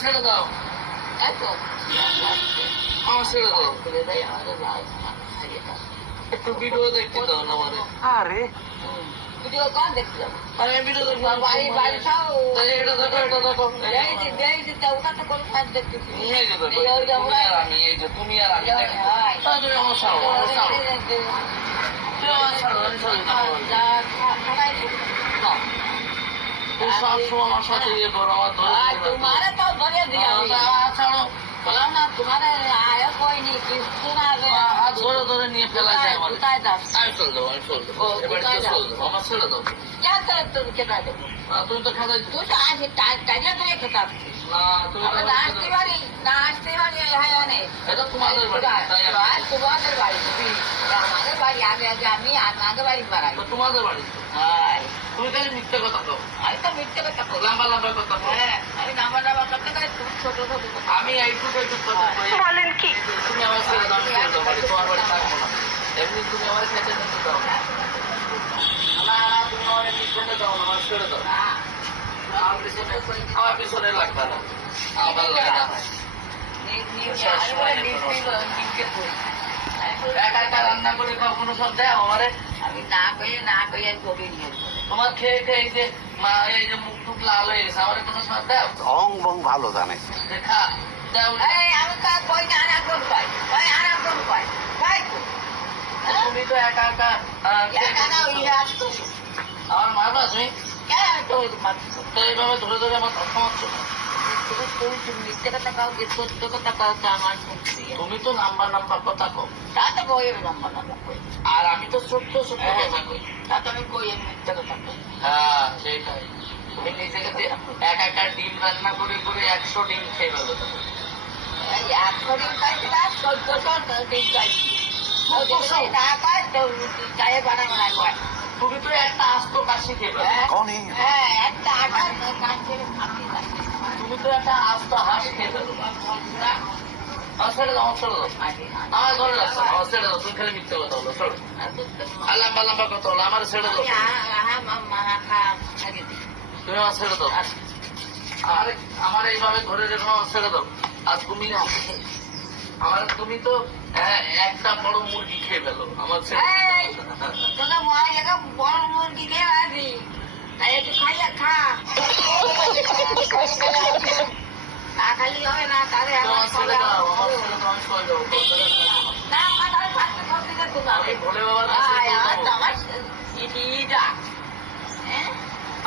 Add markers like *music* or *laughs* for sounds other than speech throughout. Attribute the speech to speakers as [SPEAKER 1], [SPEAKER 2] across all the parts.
[SPEAKER 1] ছাড়ো দাও এত আমার ছেড়ে দাও ছেড়ে দেয় আমাদের একটু ভিডিও দেখতে না আমাদের
[SPEAKER 2] আরে
[SPEAKER 3] ভিডিও কল দেখছিলাম
[SPEAKER 1] আরে ভিডিও তো
[SPEAKER 3] বাড়ি বাড়ি সব
[SPEAKER 1] এটা তো এটা তো
[SPEAKER 3] এই যে এই যে ওটা তো কোন দেখতেছি
[SPEAKER 1] এই যে আমি এই যে তুমি আর আমি দেখো। আমার সাথে আমার হ্যাঁ, সব সময় আমার সাথে ইয়ে করো তো আচ্ছা, আচ্ছা ফেলা যায় মানে
[SPEAKER 3] কোথায় দাও
[SPEAKER 1] আমি ফেল দেবো আমি ফেল দেবো এবার কেউ ফেল দেবো আমার ছেড়ে দাও।
[SPEAKER 3] কেন
[SPEAKER 1] তার তুমি
[SPEAKER 3] কেনা
[SPEAKER 1] দেবো। তুমি তো খাতা তুই তো আজ টাইলা দিয়ে খেতে
[SPEAKER 2] বলেন কি?
[SPEAKER 1] তুমি আমার ছেলে দাম তোমার বাড়ি থাকব না। এমনি তুমি আমার খেতে নিতে দাও। আমার তুমি আমার পিছনে দাও না, আমার ছেড়ে দাও আমার পিছনে লাগবে না আমার লাগে না একা একা রান্না করে কখনো সব দেয় আমারে?
[SPEAKER 3] আমি না কইয়ে না কইয়ে কবি নিয়ে
[SPEAKER 1] তোমার খেয়ে খেয়ে যে মা এই যে মুখ টুক লাল হয়ে গেছে আমার কোনো সময় দেও
[SPEAKER 2] অং বং ভালো জানে।
[SPEAKER 1] দেখা
[SPEAKER 3] আমি কা কই না আনা কোন পাই ভাই আনা কোন পাই ভাই কো
[SPEAKER 1] তুমি তো একা একা আমার মারবা তুমি
[SPEAKER 3] তো
[SPEAKER 1] এইভাবে ধরে ধরে আমার কথা মারছো না।
[SPEAKER 3] তুমি মিথ্যে তা আমার শুনছি
[SPEAKER 1] তো নাম্বার নাম্বার কথা কও।
[SPEAKER 3] তা তো কই নাম্বার নাম্বার কই?
[SPEAKER 1] আর আমি তো সত্য সত্য কথা কই।
[SPEAKER 3] তা তো আমি কই মিথ্যে কথা কই?
[SPEAKER 1] হ্যাঁ সেটাই। তুমি নিজেকে এক একটা ডিম রান্না করে করে একশো ডিম খেয়ে ফেলো
[SPEAKER 3] একশো দিন খাইছি না চোদ্দশো দিন খাইছি
[SPEAKER 1] তুমি তো একটা আস্ত কাশি
[SPEAKER 3] হ্যাঁ একটা আটা
[SPEAKER 1] তুমি তো একটা আস্ত হাঁস খেয়ে আমার ছেড়ে দাও আমার ছেড়ে দাও আমার ঘরে রাখছো আমার ছেড়ে দাও। তুমি খালি মিথ্যে কথা বলো ছেড়ে আর লম্বা লম্বা কথা বলো আমার ছেড়ে দাও তুমি আমার ছেড়ে দাও আমার আমার এইভাবে ধরে রেখো আমার ছেড়ে দাও আর তুমি আমার তুমি তো হ্যাঁ, একটা বড় মুরগি খেয়ে ফেলো। আমার
[SPEAKER 3] তোকে মরা জায়গা বড় মুরগি দিয়ে আসি একটু খাইয়া খা। না খালি হবে না তাহলে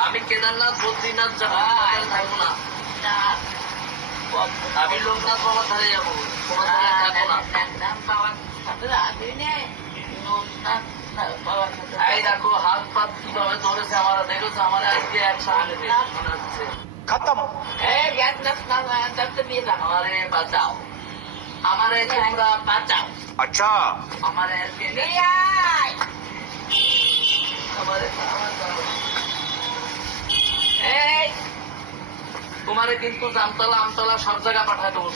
[SPEAKER 1] আমি কেদারনাথ বদ্রীনাথ যাব না আমি লোকনাথ বাবার ধারে যাব। কোনো ধারে থাকব না।
[SPEAKER 3] পাওয়ার সাথে
[SPEAKER 1] এই দেখো হাত পাত কীভাবে ধরেছে আমার দেখেছ? আমার আজকে একসঙ্গে দেখে
[SPEAKER 2] খতম।
[SPEAKER 1] আমারে বাঁচাও। আমারে তোমরা বাঁচাও।
[SPEAKER 2] আচ্ছা।
[SPEAKER 1] আমারে
[SPEAKER 3] নিয়ে
[SPEAKER 1] আমারে
[SPEAKER 3] এই
[SPEAKER 1] তোমারে কিন্তু জামতলা আমতলা সব জায়গা পাঠায় দেবো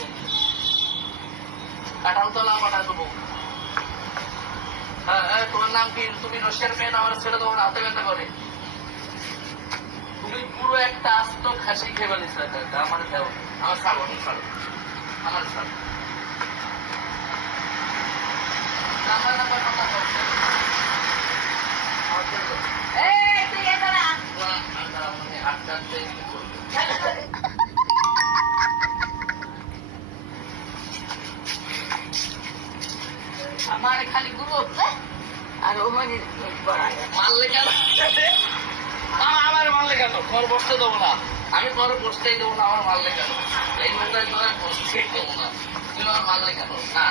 [SPEAKER 1] কাঁঠালতলা পাঠায় দেবো। হ্যাঁ হ্যাঁ তোমার নাম কি? তুমি রশিয়ার মেয়ে না আমার ছেড়ে তোমার হাতে ব্যথা করে। তুমি পুরো একটা আস্ত খাসি খেয়ে ফেলিস আমার দেও আমার ছাড়ো ছাড়ো। আমার ছাড়ো। নাম্বার নাম্বার কথা
[SPEAKER 3] এই তুই এটা না
[SPEAKER 1] না, আটটা মানে আটটা থেকে কি করবে?
[SPEAKER 3] আমার খালি গুলো আর ও মানে
[SPEAKER 1] মারলে কেন? আমার মারলে কেন? ঘর বসতে দেবো না। আমি ঘরে বসতেই দেবো না আমার মারলে কেন? এই মধ্যে ঘরে বসতেই দেবো না। তুমি আমার মারলে কেন? না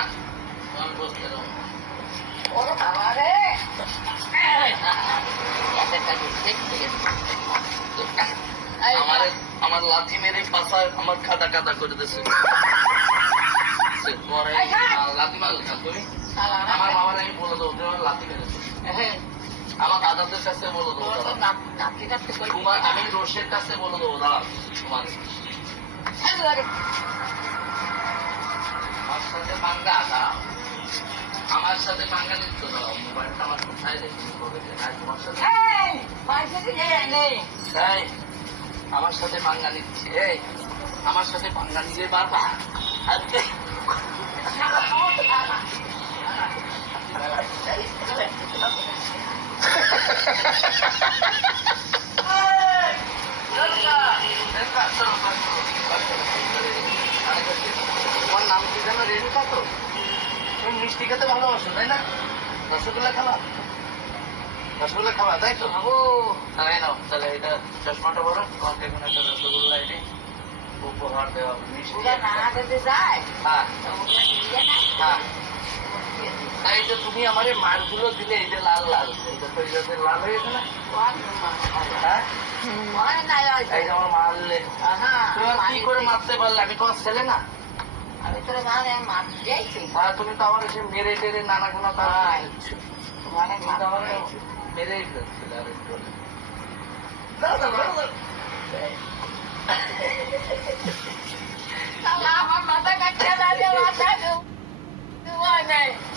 [SPEAKER 1] আমি বসতে দেবো
[SPEAKER 3] বাবা রে
[SPEAKER 1] আমার? লাথি মেরে পাশা আমার খাদা কাদা করে দিয়েছে। *laughs* পরে লাথি মারলে তুমি? আমার বাবার আমি বলে দেবো তুমি আমার লাথি মেরেছো। আমার দাদাদের কাছে বলে দেবো। তোমার আমি কাছে বলে দেবো তোমার। আমার সাথে পাঙ্গা দাঁড়াও আমার সাথে পাঙ্গা নিচ্ছ দাঁড়াও মোবাইলটা আমার কোথায় তোমার সাথে আমার সাথে পাঙ্গা নিচ্ছে। এই আমার সাথে পাঙ্গা নিলে বাবা। আজকে মিষ্টি খেতে ভালোবাসো তাই না রসগোল্লা খাবা রসগোল্লা খাবা তাই তো
[SPEAKER 3] বাবু
[SPEAKER 1] তাই নাও তাহলে এটা চশমাটা বড় তোমাকে কোনো একটা রসগোল্লা এনে উপহার দেওয়া মিষ্টি
[SPEAKER 3] না দিতে যায়
[SPEAKER 1] হ্যাঁ
[SPEAKER 3] তো না
[SPEAKER 1] হ্যাঁ তাই যে তুমি আমার এই মাছগুলো দিলে এই যে লাল লাল এইটা তো এই লাল হয়েছে না? হ্যাঁ? এই যে আমার মারলে তুমি কি করে মারতে পারলে? আমি তোমার ছেলে না?
[SPEAKER 3] আমি দিয়েছি
[SPEAKER 1] আর তুমি তো আমার এসে মেরে টেরে নানা
[SPEAKER 3] হ্যাঁ। মানে
[SPEAKER 1] তুমি আমার
[SPEAKER 3] মাথা কাটতে লাগে মাথা নেই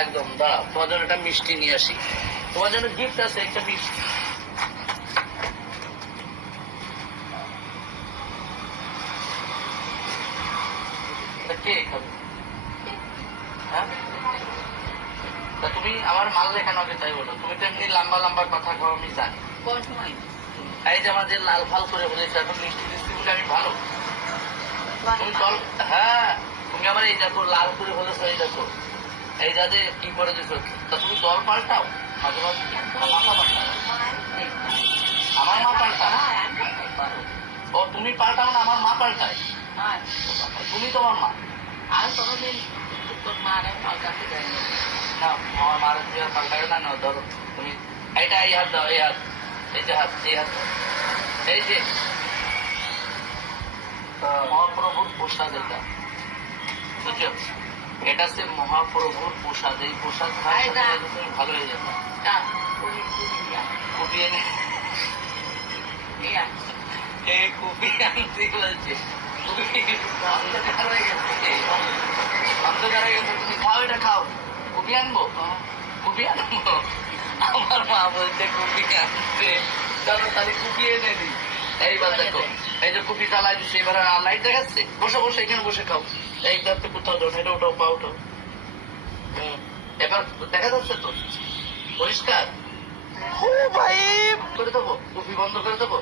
[SPEAKER 1] একদম তোমার জন্য একটা মিষ্টি নিয়ে আসি। তোমার জন্য গিফট আছে, একটা মিষ্টি। হ্যাঁ? তুমি আমার মাল আগে, তাই বলো। তুমি তো এমনি লম্বা লম্বা কথা কও, আমি জানি। এই যে আমার যে লাল ফাল করে বলেছে, এখন মিষ্টি মিষ্টি আমি ভালো। তুমি হ্যাঁ। তুমি আমার এই দেখো লাল করে বলেছ এই দেখো এই যাতে কি করে দিছো? তা তুমি দল পাল্টাও। মাঝে মাঝে আমার মাথা পাল্টাও? আমার মা পাল্টাও ও তুমি পাল্টাও না আমার মা পাল্টায়। তুমি তোমার মা।
[SPEAKER 3] আমি কোনোদিন তোর মারে পাল্টাতে যাইনি
[SPEAKER 1] না আমার মার দিয়ে পাল্টাবে না না ধরো তুমি এইটা এই হাত দাও এই হাত। এই যে হাত এই হাত। এই যে। মহাপ্রভুর প্রসাদ এটা। এটা হচ্ছে মহাপ্রভুর প্রসাদ। এই প্রসাদ ভালো হয়ে যাবে।
[SPEAKER 3] তা পুরি পুরি দিয়া
[SPEAKER 1] কুপিয়ে এই কুপি আনতে বলছে। অন্ধকার হয়ে গেছে। অন্ধকার হয়ে গেছে। তুমি খাও এটা খাও। কুপি আনব? কুপি আনব? আমার মা বলছে কুপি আনতে। চলো তাহলে কুপি এনে দিই। এইবার দেখো, এই যে কুপি চালাই দিচ্ছে এবার আর লাইট দেখাচ্ছে? বসে বসে, এখানে বসে খাও। এই দেখতে কোথাও যাও এটা ওটাও পা ওঠাও এবার দেখা যাচ্ছে তো। পরিষ্কার? ভাই, করে দেবো, কুপি বন্ধ করে দেবো।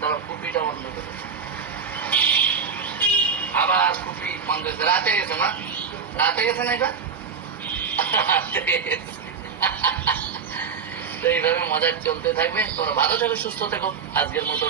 [SPEAKER 1] দাঁড়াও, কুপিটা বন্ধ করে আবার কুপি বন্ধ করে রাতে গেছে না? রাতে গেছে না এটা রাতে। তো এইভাবে মজা চলতে থাকবে তোমরা ভালো থাকবে সুস্থ থেকো আজকের মতো।